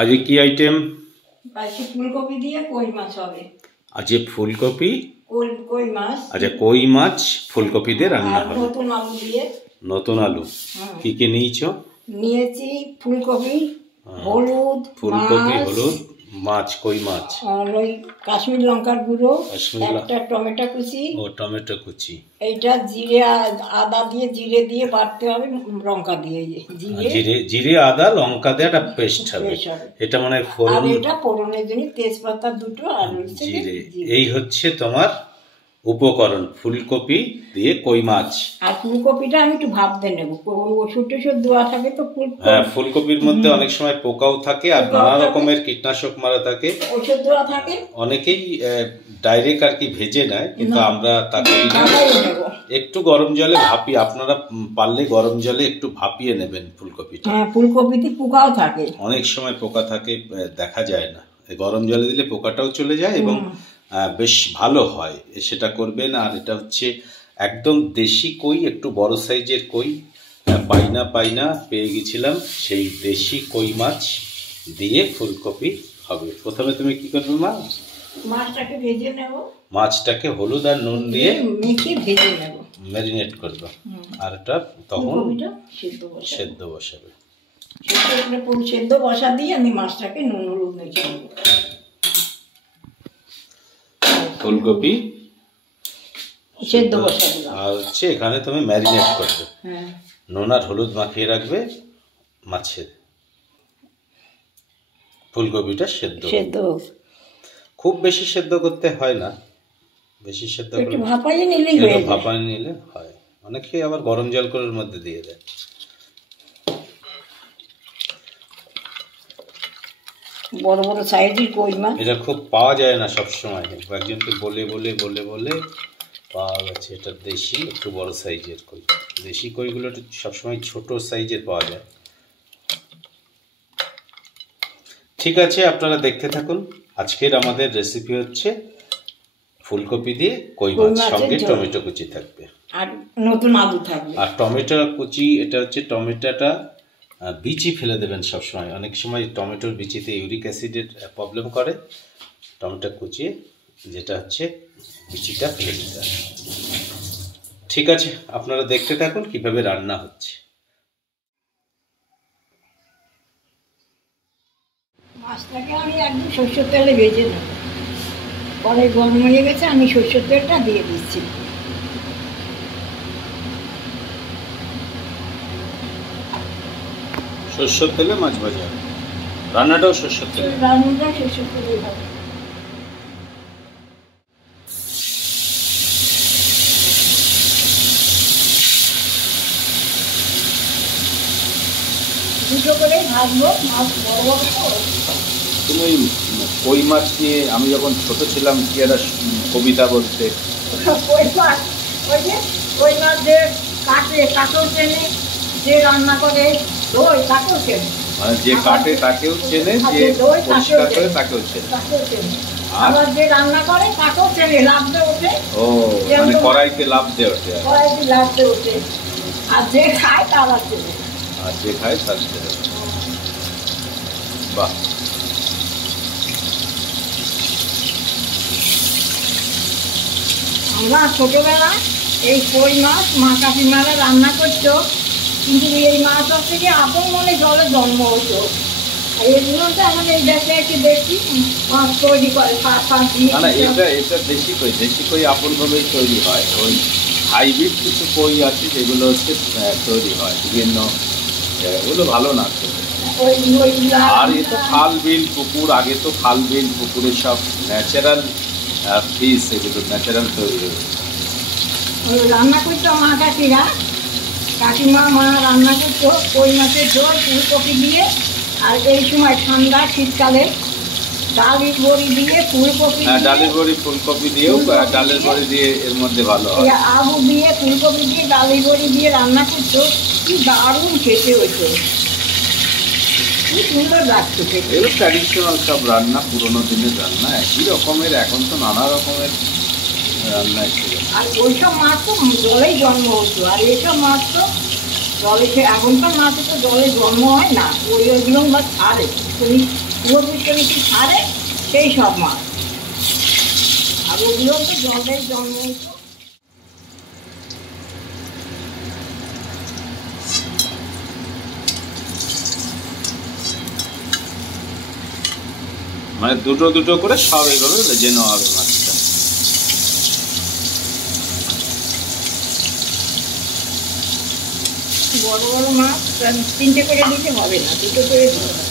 आज की आइटम আজকে ফুলকপি দিয়ে কই মাছ হবে। आज फुलकपी কই মাছ अच्छा কই মাছ ফুলকপি দিয়ে রান্না হবে। নতুন আলু দিয়ে নতুন আলু কি কি নিয়েছো? নিয়েছি ফুলকপি, হলুদ, ফুলকপি, হলুদ, মাছ, কই মাছ, আর ওই কাশ্মীর লঙ্কার গুঁড়ো, কাশ্মীর একটা টমেটো কুচি, ও টমেটো কুচি। এইটা জিরে আদা দিয়ে জিরে দিয়ে বাটতে হবে, লঙ্কা দিয়ে জিরে জিরে আদা লঙ্কা দিয়ে একটা পেস্ট হবে। এটা মানে ফোড়ন, এটা ফোড়নের জন্য তেজপাতা দুটো আর জিরে। এই হচ্ছে তোমার উপকরণ ফুলকপি দিয়ে কই মাছ। আর ফুলকপিটা আমি একটু ভাবতে নেবো, ওষুধ টষুধ দেওয়া থাকে তো হ্যাঁ, ফুলকপির মধ্যে অনেক সময় পোকাও থাকে আর নানা রকমের কীটনাশক মারা থাকে, ওষুধ দেওয়া থাকে। অনেকেই ডাইরেক্ট আর কি ভেজে নেয়, কিন্তু আমরা তাকে একটু গরম জলে ভাপিয়ে, আপনারা পারলে গরম জলে একটু ভাপিয়ে নেবেন ফুলকপিটা। হ্যাঁ, ফুলকপিতে পোকাও থাকে, অনেক সময় পোকা থাকে, দেখা যায় না। গরম জলে দিলে পোকাটাও চলে যায় এবং বেশ ভালো হয়, সেটা করবেন। আর এটা হচ্ছে একদম দেশি কই, একটু বড় সাইজের কই, পাইনা পেয়ে গেছিলাম, সেই দেশি কই মাছ দিয়ে ফুলকপি হবে। প্রথমে তুমি কি করবে মা? মাছটাকে ভেজে নেব, মাছটাকে হলুদ আর নুন দিয়ে মেখে ভেজে নেব, ম্যারিনেট করবে। আর এটা তখন সেদ্ধ বসাবে। সেদ্ধ বসা দিয়ে আমি মাছটাকে নুন হলুদ মেখে নেব। ফুলকপি সেদ্ধ বসা দিলাম, আর হচ্ছে এখানে তুমি ম্যারিনেট করবে, নুন আর হলুদ মাখিয়ে রাখবে মাছের। ফুলকপিটা সেদ্ধ খুব বেশি সেদ্ধ করতে হয় না, বেশি সেদ্ধ করে ভাপাইয়ে নিলে হয়। অনেকে আবার গরম জল করার মধ্যে দিয়ে দেয়। বড় বড় সাইজের কই মাছ, এটা খুব পাওয়া যায় না সবসময়, একজনকে বলে পাওয়া গেছে। এটা দেশি একটু বড় সাইজের কই। দেশি কইগুলো একটু সবসময় ছোট সাইজের পাওয়া যায়। ঠিক আছে, আপনারা দেখতে থাকুন। আজকের আমাদের রেসিপি হচ্ছে ফুলকপি দিয়ে কই মাছ, সঙ্গে টমেটো কুচি থাকবে আর নতুন আলু থাকবে। আর টমেটো কুচি, এটা হচ্ছে টমেটোটা বিচি ফেলে দেবেন সবসময়। অনেক সময় টমেটোর বিচিতে ইউরিক অ্যাসিডের প্রবলেম করে, টমেটো কুচিয়ে যেটা হচ্ছে বিচিটা ফেলে দিতে। ঠিক আছে, আপনারা দেখতে থাকুন কিভাবে রান্না হচ্ছে। মাছটাকে আমি একদম সরষের তেলে ভেজে নেব, পরে গরম হয়ে গেছে, আমি সরষের তেলটা দিয়ে দিচ্ছি। সরষের তেলে মাছ ভাজা, রান্নাটাও সরষের তেলে? রান্নাটা সরষের তেলে হবে। দুটো করে ভাজবো, মাছ বড় বড় তো। তুমি কই মাছ নিয়ে, আমি যখন ছোট ছিলাম কি একটা কবিতা বলতে, কই মাছ, কই মাছ যে কাটল চেনে, যে রান্না করে দই কাটল চেনে, মানে যে কাটে তাকেও চেনে, যে পরিষ্কার করে তাকেও চেনে। আবার যে রান্না করে তাকেও চেনে, লাভ দিয়ে ওঠে। ও, মানে কড়াইতে লাভ দিয়ে ওঠে। কড়াইতে লাভ দিয়ে ওঠে, আর যে খায় তারা চেনে, আর যে খায় তার চেনে। বাহ, আমরা ছোটবেলা এই কই মাছ মা কাকিমারা রান্না করতো, কিন্তু এই মাছ হচ্ছে কি আপন মনে জলে জন্ম হতো। এইগুলোতে আমাদের এই দেশে একটু দেখি মাছ তৈরি করে, এটা দেশি কই আপন ভাবেই তৈরি হয়। ওই হাইব্রিড কিছু কই আছে যেগুলো হচ্ছে তৈরি হয় বিভিন্ন, ওগুলো ভালো না। আর এ তো খাল বিল পুকুর, আগে তো খাল বিল পুকুরের সব ন্যাচারাল ফিশ, এগুলো ন্যাচারাল তৈরি হয়েছে। রান্না করতো মা কাকিমা রান্না করতো কই মাছের ঝোল ফুলকপি দিয়ে। আর এই সময় ঠান্ডা শীতকালে ডালের বড়ি দিয়ে ফুলকপি, ডালের বড়ি ফুলকপি দিয়েও, ডালের বড়ি দিয়ে এর মধ্যে ভালো হয়। আলু দিয়ে ফুলকপি দিয়ে ডালের বড়ি দিয়ে রান্না করতো, কি দারুণ খেতে হতো, কি সুন্দর লাগতো খেতে। এগুলো ট্র্যাডিশনাল সব রান্না, পুরোনো দিনের রান্না, একই রকমের। এখন তো নানা রকমের রান্না ছিল। আর ওইসব মাছ তো জলেই জন্ম হতো, আর এইসব মাছ তো জলে সে এখনকার মাছে তো জলে জন্ম হয় না, ওইগুলো মাছ ছাড়ে, পুরো পুষ্করণী কি ছাড়ে সেই সব মাছ, আর ওগুলো তো জলে জন্ম হতো। মানে দুটো দুটো করে সব এইভাবে ভেজে নেওয়া হবে মাছটা। বড় বড় মাছ 3টে করে দিতে হবে না, 2টো করে দিতে হবে।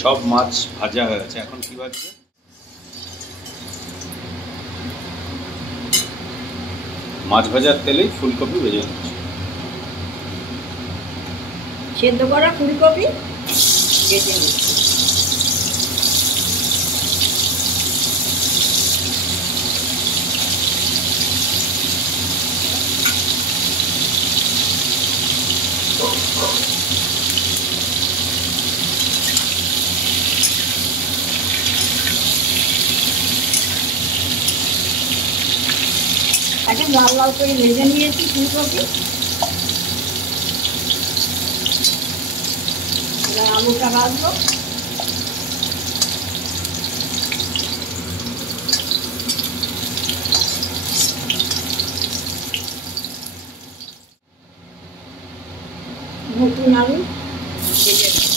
সব মাছ ভাজা হয়ে গেছে, এখন কি ভাজবে? মাছ ভাজার তেলেই ফুলকপি ভেজে নিচ্ছে। সেদ্ধ করা ফুলকপি ভেজে নিচ্ছে। এখন লাল লাল করে ভেজে নিয়েছি ফুলকপি। এবার আলুটা ভাজবো। নতুন আলু ভেজে নেব।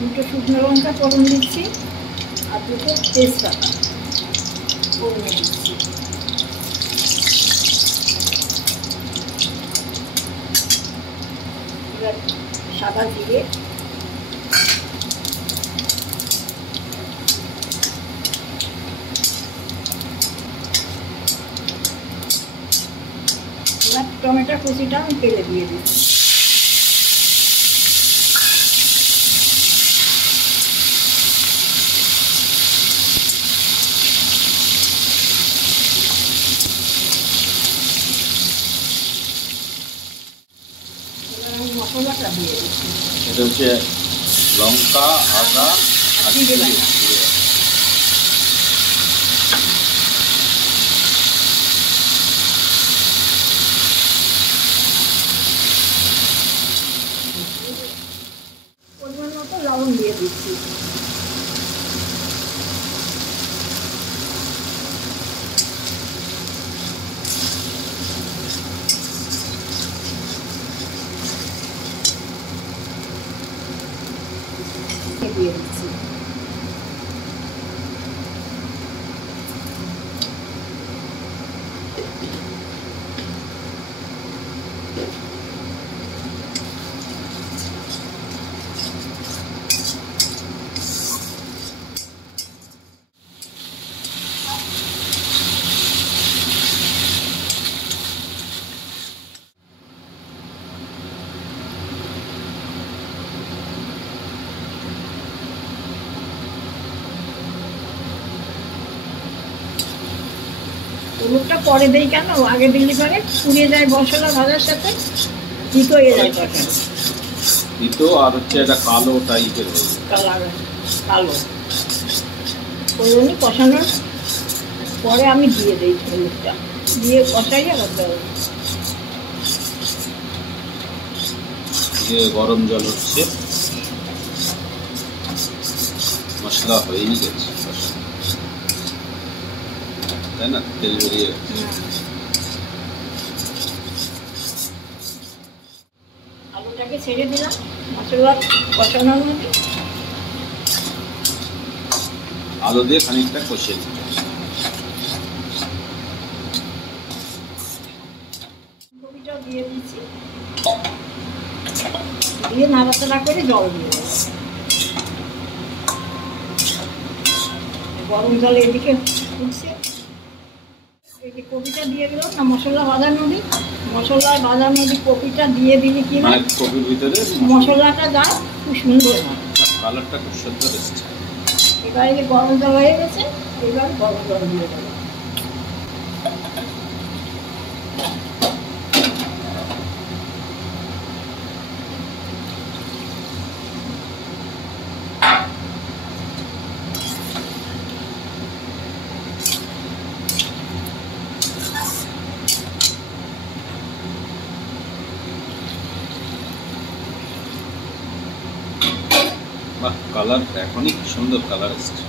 দুটো শুকনো লঙ্কা ফোড়ন দিচ্ছি আর দুটো তেজপাতা ফোড়ন দিচ্ছি। এবার সাদা জিরে, এবার টমেটো কুচিটা আমি তেলে দিয়ে দিচ্ছি। মশলাটা দিয়ে দিচ্ছি। এটা হচ্ছে লঙ্কা, আদা আর জিরে জিরে। পরিমাণ মতো লবণ দিয়ে দিচ্ছি। দিয়ে দিচ্ছি। হলুদটা পরে দেই কেন, আগে দিলে পরে পুড়িয়ে যায় মশলা ভাজার সাথে, তিতো হয়ে যায় তরকারি। তিতো আর হচ্ছে একটা কালো টাইপের হয়ে কালো ওই জন্য কষানোর পরে আমি দিয়ে দিই হলুদটা, দিয়ে কষাইয়া করতে হবে। গরম জল হচ্ছে, মশলা হয়েই গেছে, তাই না? তেল বেরিয়ে আলুটাকে ছেড়ে দিলাম মশলা কষানোর মধ্যে, আলু দিয়ে খানিকটা কষিয়ে দিতে। কপিটাও দিয়ে দিচ্ছি। দিয়ে নাড়াচাড়া করে জল দিয়ে দেবো। গরম জল এদিকে ফুটছে, এই যে কপিটা দিয়ে দিলাম না, মশলা বাঁধানো দিই, মশলায় বাঁধানো দিই কপিটা দিয়ে দিলে কি হয় কপির ভিতরে মশলাটা যায় খুব সুন্দর হয়, কালারটা খুব সুন্দর এসেছে। এবারে যে গরম জল হয়ে গেছে, এবার গরম জল দিয়ে দেবো। বাহ, কালার এখনই সুন্দর কালার এসেছে।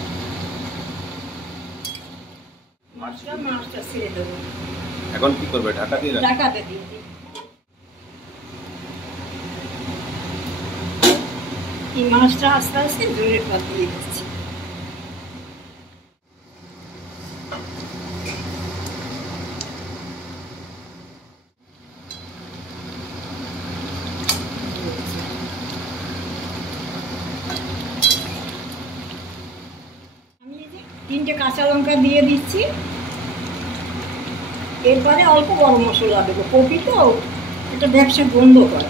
মাছটা ছেড়ে দেবো, এখন কি করবে? ঢাকা দিয়ে রাখবে? ঢাকাতে দিয়ে দিই। এই মাছটা আস্তে আস্তে জোরে পা দিয়ে দিচ্ছি। আমি 3টে কাঁচা লঙ্কা দিয়ে দিচ্ছি, এরপরে অল্প গরম মশলা দেবো, কপি তো এটা ব্যবসা বন্ধ করে,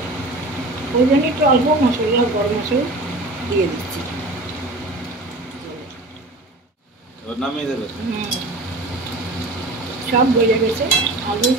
ওই জন্য একটু অল্প মশলা গরম মশলা দিয়ে দিচ্ছি। নামিয়ে দেবে? সব বোঝা গেছে, আলু